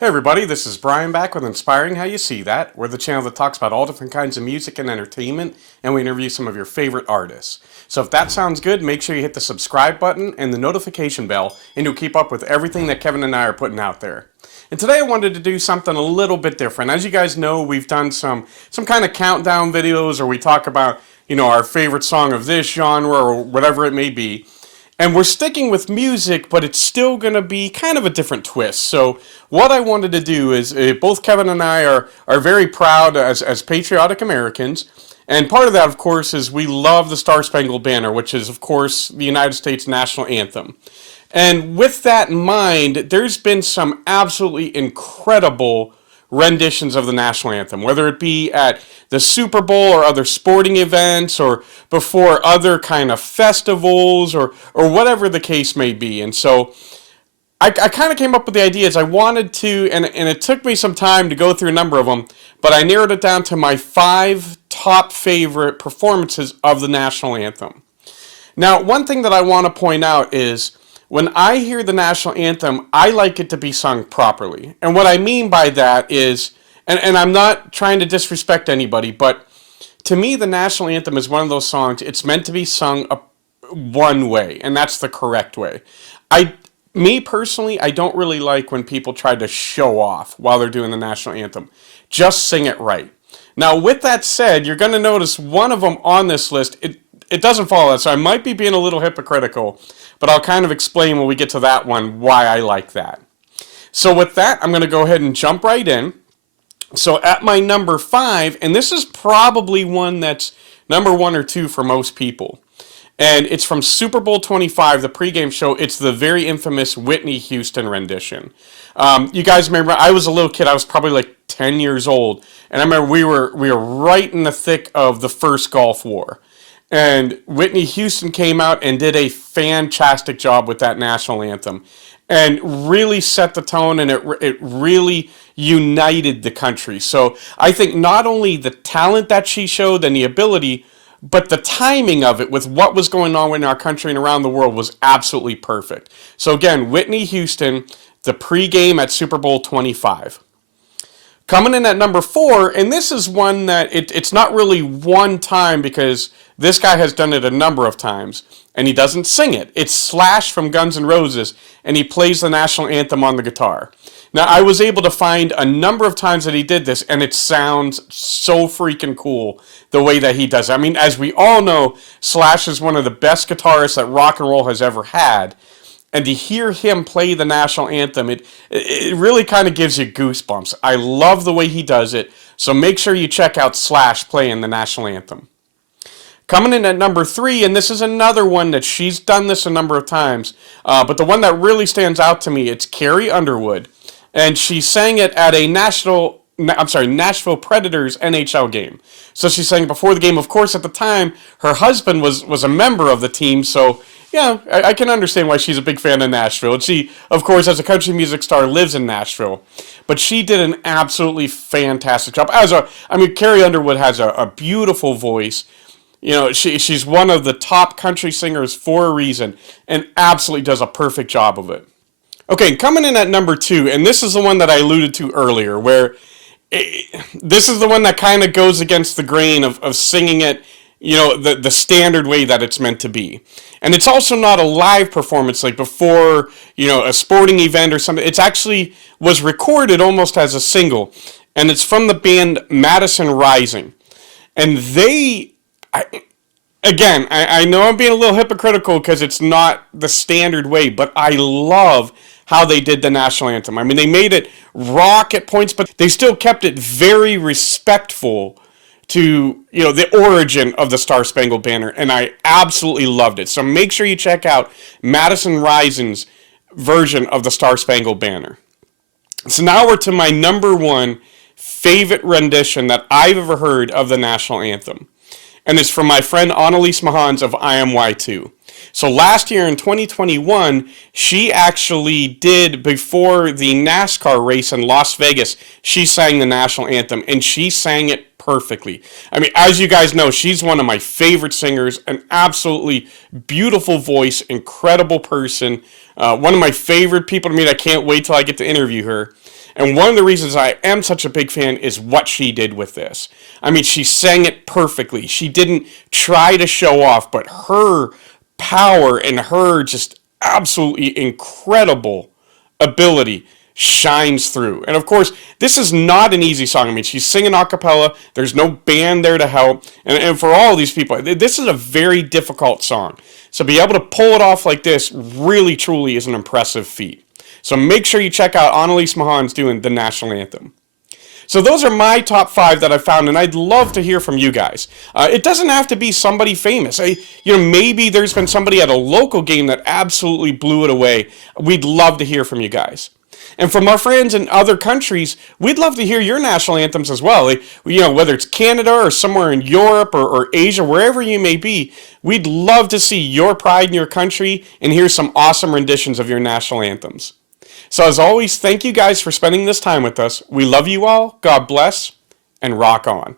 Hey everybody, this is Brian back with Inspiring How You See That. We're the channel that talks about all different kinds of music and entertainment, and we interview some of your favorite artists. So if that sounds good, make sure you hit the subscribe button and the notification bell, and you'll keep up with everything that Kevin and I are putting out there. And today I wanted to do something a little bit different. As you guys know, we've done some kind of countdown videos, or we talk about, our favorite song of this genre, or whatever it may be. And we're sticking with music, but it's still going to be kind of a different twist. So what I wanted to do is, both Kevin and I are very proud as patriotic Americans. And part of that, of course, is we love the Star Spangled Banner, which is, of course, the United States national anthem. And with that in mind, there's been some absolutely incredible renditions of the national anthem, whether it be at the Super Bowl or other sporting events or before other kind of festivals or whatever the case may be. And so I kind of came up with the ideas. I wanted to, and it took me some time to go through a number of them, but I narrowed it down to my 5 top favorite performances of the national anthem. Now, one thing that I want to point out is when I hear the national anthem, I like it to be sung properly. And what I mean by that is, and I'm not trying to disrespect anybody, but to me, the national anthem is one of those songs, it's meant to be sung one way, and that's the correct way. Me personally, I don't really like when people try to show off while they're doing the national anthem. Just sing it right. Now, with that said, you're going to notice one of them on this list, it doesn't follow that, so I might be being a little hypocritical, but I'll kind of explain when we get to that one why I like that. So with that, I'm going to go ahead and jump right in. So at my number 5, and this is probably one that's number 1 or 2 for most people, and it's from Super Bowl 25, the pregame show. It's the very infamous Whitney Houston rendition. You guys remember, I was a little kid, I was probably like 10 years old, and I remember we were right in the thick of the first Gulf War. And Whitney Houston came out and did a fantastic job with that national anthem and really set the tone, and it really united the country. So I think not only the talent that she showed and the ability, but the timing of it with what was going on in our country and around the world was absolutely perfect. So again, Whitney Houston, the pregame at Super Bowl 25. Coming in at number 4, and this is one that it's not really one time because this guy has done it a number of times, and he doesn't sing it. It's Slash from Guns N' Roses, and he plays the national anthem on the guitar. Now, I was able to find a number of times that he did this, and it sounds so freaking cool the way that he does it. I mean, as we all know, Slash is one of the best guitarists that rock and roll has ever had. And to hear him play the national anthem, it really kind of gives you goosebumps. I love the way he does it, so make sure you check out Slash playing the national anthem. Coming in at number 3, and this is another one that she's done this a number of times, but the one that really stands out to me, it's Carrie Underwood, and she sang it at a Nashville Predators NHL game. So she sang before the game. Of course, at the time, her husband was a member of the team, so yeah, I can understand why she's a big fan of Nashville. And she, of course, as a country music star, lives in Nashville. But she did an absolutely fantastic job. Carrie Underwood has a beautiful voice. She's one of the top country singers for a reason, and absolutely does a perfect job of it. Okay, coming in at number 2, and this is the one that I alluded to earlier, where this is the one that kind of goes against the grain of singing it, the standard way that it's meant to be. And it's also not a live performance like before, a sporting event or something. It's actually was recorded almost as a single, and it's from the band Madison Rising. And I know I'm being a little hypocritical because it's not the standard way, but I love how they did the national anthem. I mean, they made it rock at points, but they still kept it very respectful to, the origin of the Star Spangled Banner, and I absolutely loved it. So make sure you check out Madison Rising's version of the Star Spangled Banner. So now we're to my number 1 favorite rendition that I've ever heard of the national anthem, and it's from my friend Annalise Mahanes of IMY2. So last year in 2021, she actually did, before the NASCAR race in Las Vegas, she sang the national anthem, and she sang it perfectly. I mean, as you guys know, she's one of my favorite singers, an absolutely beautiful voice, incredible person, one of my favorite people to meet. I can't wait till I get to interview her. And one of the reasons I am such a big fan is what she did with this. I mean, she sang it perfectly. She didn't try to show off, but her power and her just absolutely incredible ability shines through. And of course, this is not an easy song. I mean, she's singing a cappella. There's no band there to help. And for all these people, this is a very difficult song. So be able to pull it off like this really, truly is an impressive feat. So make sure you check out Annalise Mahanes doing the National Anthem. So those are my top 5 that I found, and I'd love to hear from you guys. It doesn't have to be somebody famous. Maybe there's been somebody at a local game that absolutely blew it away. We'd love to hear from you guys. And from our friends in other countries, we'd love to hear your national anthems as well. Whether it's Canada or somewhere in Europe or Asia, wherever you may be, we'd love to see your pride in your country and hear some awesome renditions of your national anthems. So as always, thank you guys for spending this time with us. We love you all. God bless, and rock on.